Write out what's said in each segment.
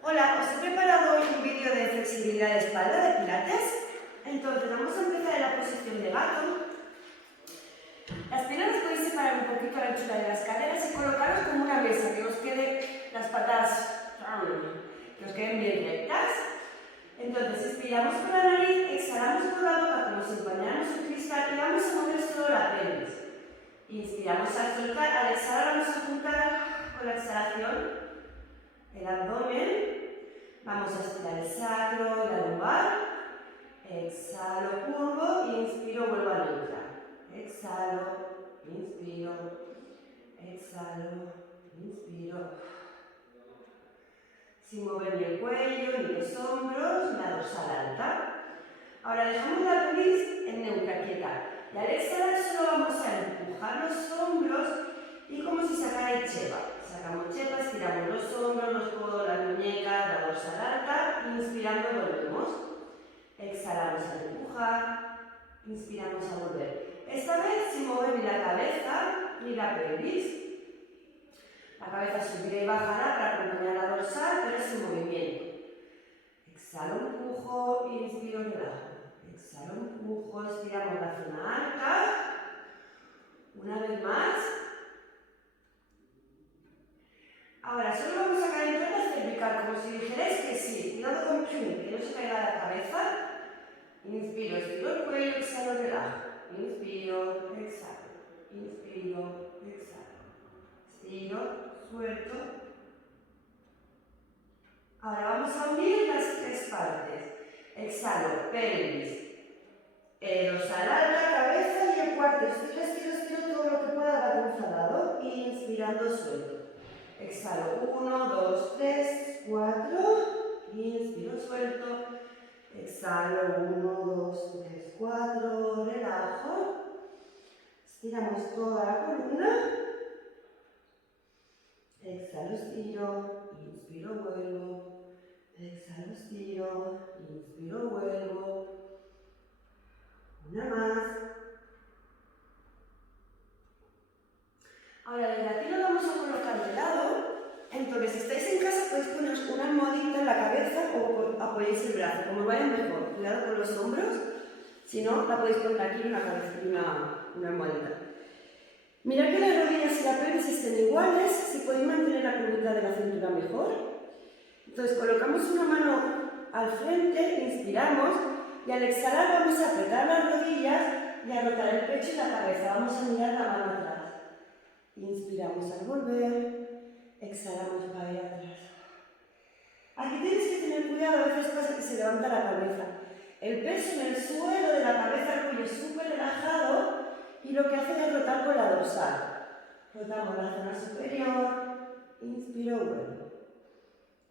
Hola, os he preparado hoy un vídeo de flexibilidad de espalda de pilates. Entonces vamos a empezar en la posición de gato. Las piernas las podéis separar un poquito a la anchura de las caderas y colocaros como una mesa, que os quede las patas, que os queden bien rectas. Entonces inspiramos por la nariz, exhalamos por la boca como si empañáramos un cristal y vamos a mover solo la pelvis. Inspiramos al soltar, al exhalar vamos a juntar con la exhalación el abdomen. Vamos a estirar el sacro y la lumbar. Exhalo, curvo, inspiro, vuelvo a neutral. Exhalo, inspiro, exhalo, inspiro. Sin mover ni el cuello, ni los hombros, la dorsal alta. Ahora dejamos la pelvis en neutra, quieta. Y al exhalar solo vamos a empujar los hombros y como si sacara chepa. Sacamos chepa, estiramos los hombros, los codos, las muñecas, la dorsal alta. Inspirando volvemos. Exhalamos al empujar. Inspiramos a volver. Esta vez sin mover ni la cabeza ni la pelvis. La cabeza subirá y bajará para acompañar la dorsal, pero sin movimiento. Exhalo, empujo, inspiro, relajo. Exhalo, empujo, estiramos la zona alta. Una vez más. Ahora, solo vamos a calentar la cervical, como si dijerais que sí. Cuidado con que no se caiga la cabeza. Inspiro, estiro el cuello, exhalo, relajo. Inspiro, exhalo. Inspiro, exhalo. Estiro, suelto. Ahora vamos a unir las tres partes. Exhalo, pelvis, dorsal alta, cabeza y el cuarto. Estiro todo lo que pueda gato enfadado. Inspirando, suelto. Exhalo, 1, 2, 3, 4. Inspiro, suelto. Exhalo, 1, 2, 3, 4. Relajo. Estiramos toda la columna. Exhalo, estiro. Inspiro, vuelvo. Exhalo, estiro. Inspiro, vuelvo. Una más. Ahora desde aquí lo vamos a colocar de lado. Entonces, si estáis en casa podéis poneros una almohadita en la cabeza o apoyáis el brazo, como vaya mejor. Cuidado con los hombros. Si no, la podéis poner aquí en la cabeza, una almohadita. Mirad que las rodillas y la pelvis estén iguales. Si podéis mantener la curvatura de la cintura mejor. Entonces, colocamos una mano al frente, inspiramos. Y al exhalar vamos a apretar las rodillas y a rotar el pecho y la cabeza. Vamos a mirar la mano atrás. Inspiramos al volver, exhalamos para ir atrás. Aquí tienes que tener cuidado, a veces pasa que se levanta la cabeza. El peso en el suelo de la cabeza, el cuello súper relajado y lo que hace es rotar con la dorsal. Rotamos la zona superior, inspiro, vuelvo.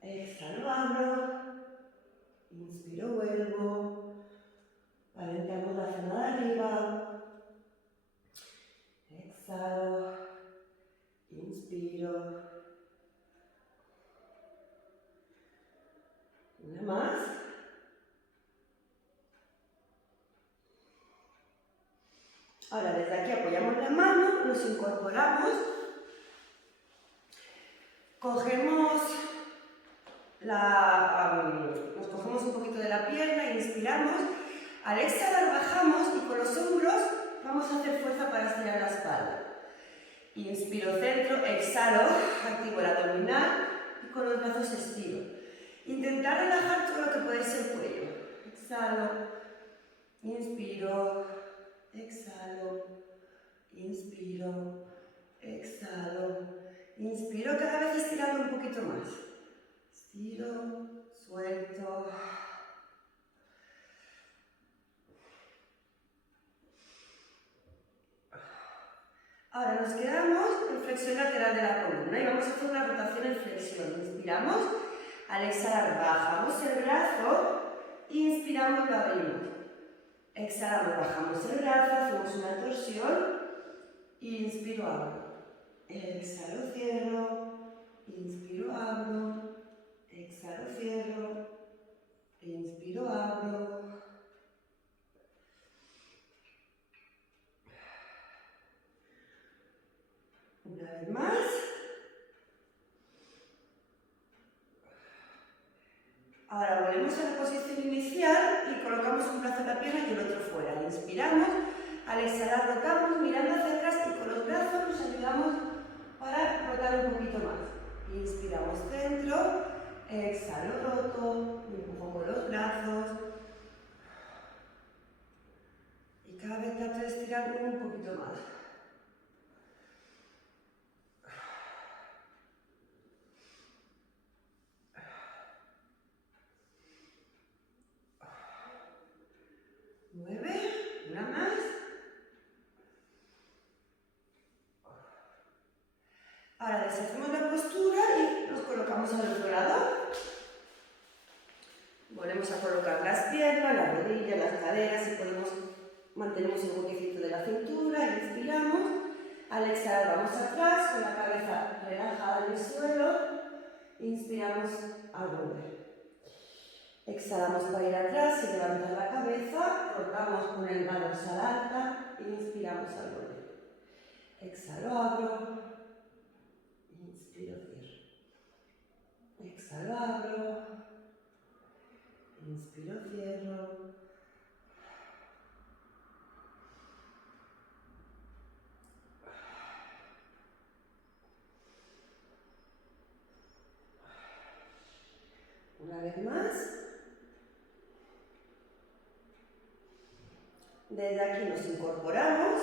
Exhalo, abro, inspiro, vuelvo. Alentamos la zona de arriba. Exhalo, inspiro. Una más. Ahora desde aquí apoyamos la mano, nos incorporamos. Nos cogemos un poquito de la pierna, inspiramos. Al exhalar bajamos y con los hombros vamos a hacer fuerza para estirar la espalda. Inspiro, centro, exhalo, activo el abdominal y con los brazos estiro. Intentar relajar todo lo que puede ser el cuello. Exhalo, inspiro, exhalo, inspiro, exhalo, inspiro, cada vez estirando un poquito más. Estiro, suelto. Ahora nos quedamos en flexión lateral de la columna y vamos a hacer una rotación en flexión. Inspiramos, al exhalar bajamos el brazo, inspiramos, lo abrimos. Exhalamos, bajamos el brazo, hacemos una torsión, inspiro, abro. Exhalo, cierro, inspiro, abro, exhalo, cierro, inspiro, abro. Una vez más. Ahora volvemos a la posición inicial y colocamos un brazo en la pierna y el otro fuera. Inspiramos, al exhalar rotamos mirando hacia atrás y con los brazos nos ayudamos para rotar un poquito más. Inspiramos centro, exhalo, roto, me empujo con los brazos. Y cada vez trato de estirar un poquito más. Una más. Ahora deshacemos la postura y nos colocamos al otro lado. Volvemos a colocar las piernas, las rodillas, las caderas y mantenemos el huequecito de la cintura, inspiramos. Al exhalar vamos atrás con la cabeza relajada en el suelo. Inspiramos al volver. Exhalamos para ir atrás y levantar la cabeza, rotamos con el mano dorsal alta e inspiramos al volver. Exhalo, abro, inspiro, cierro. Exhalo, abro, inspiro, cierro. Una vez más. Desde aquí nos incorporamos,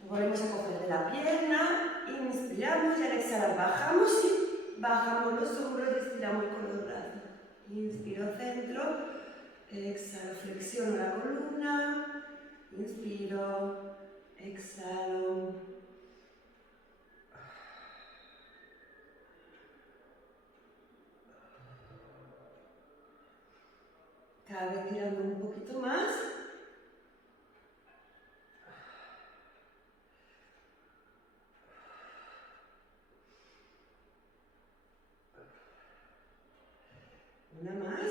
volvemos a coger de la pierna, inspiramos y al exhalar bajamos y bajamos los hombros y estiramos con los brazos. Inspiro centro, exhalo, flexiono la columna, inspiro, exhalo. Cada vez tirando un poquito más. Una más.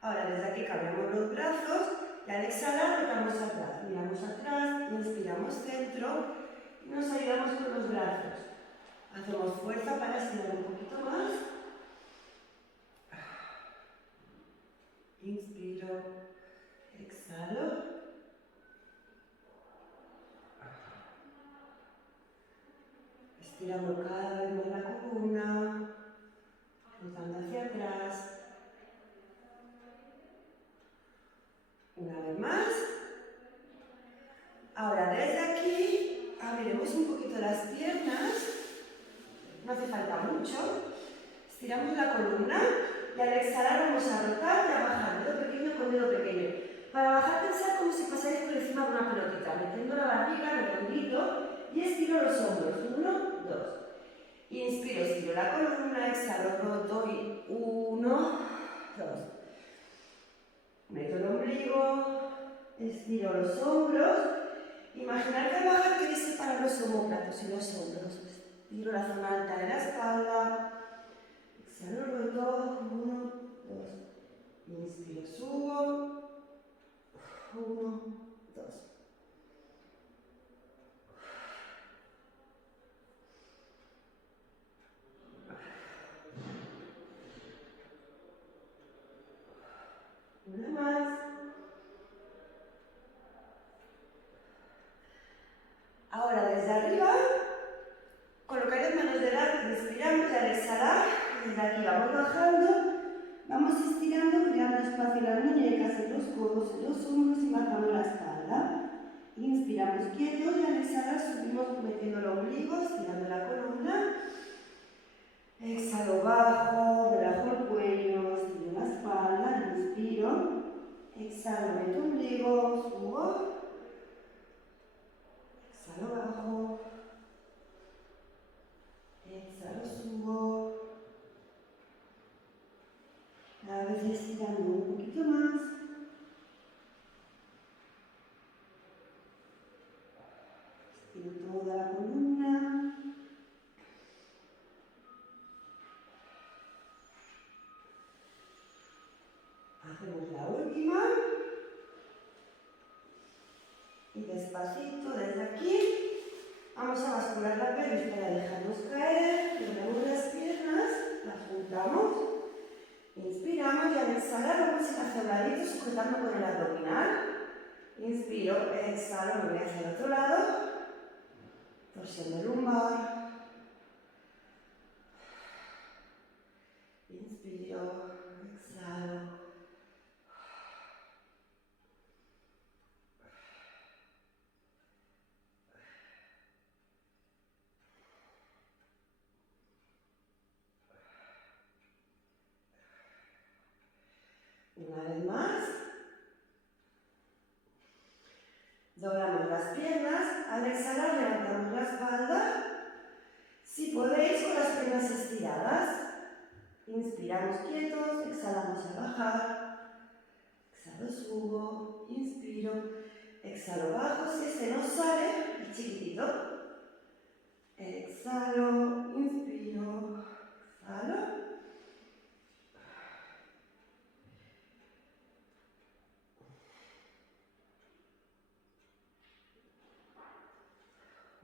Ahora desde aquí cambiamos los brazos y al exhalar rotamos atrás. Miramos atrás, inspiramos centro y nos ayudamos con los brazos. Hacemos fuerza para estirar un poquito más. Inspiro, exhalo. Estirando cada vez más la columna, rotando hacia atrás. Una vez más. Ahora desde aquí abriremos un poquito las piernas. No hace falta mucho. Estiramos la columna y al exhalar vamos a rotar y a bajar dedo pequeño con dedo pequeño. Para bajar pensad como si pasáis por encima de una pelotita, metiendo la barriga redondito y estiro los hombros. 1, 2. Inspiro, estiro la columna, exhalo, roto y 1, 2. Meto el ombligo, estiro los hombros. Imaginar que al bajar queréis separar los omóplatos y los hombros. Estiro la zona alta de la espalda. Exhalo, roto, 1, 2. Inspiro, subo. 1, 2. Una más. Ahora desde arriba, colocáis las manos delante, inspiramos y al exhalar, desde aquí vamos bajando, vamos estirando, creando espacio en las muñecas, en los codos, en los hombros y bajando la espalda. Inspiramos quietos y al exhalar subimos metiendo el ombligo, estirando la columna. Exhalo, bajo, relajo el cuello, estiro la espalda, inspiro. Exhalo, meto ombligo, subo. Exhalo, bajo. Exhalo, subo. Cada vez estirando un poquito más. Estiro toda la columna. Hacemos la última. Y despacito desde aquí vamos a bascular la pelvis para dejarnos caer. Ponemos las piernas, las juntamos. un ladito, sujetando con el abdominal. Inspiro, exhalo, me voy hacia el otro lado. Torsión de lumbar. Inspiro, exhalo. Una vez más. Doblamos las piernas. Al exhalar levantamos la espalda. Si podéis, con las piernas estiradas. Inspiramos quietos, exhalamos al bajar. Exhalo, subo, inspiro, exhalo, bajo. Si este no sale, el chiquitito. Exhalo, inspiro, exhalo.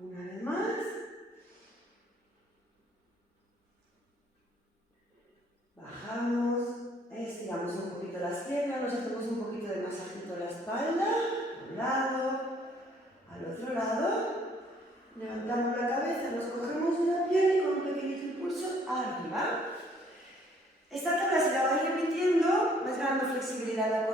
Una vez más. Bajamos, estiramos un poquito las piernas, nos hacemos un poquito de masajito en la espalda, a un lado, al otro lado. Levantamos la cabeza, nos cogemos una pierna y con un pequeñito impulso arriba. Esta tabla, si la vais repitiendo, vais ganando flexibilidad en la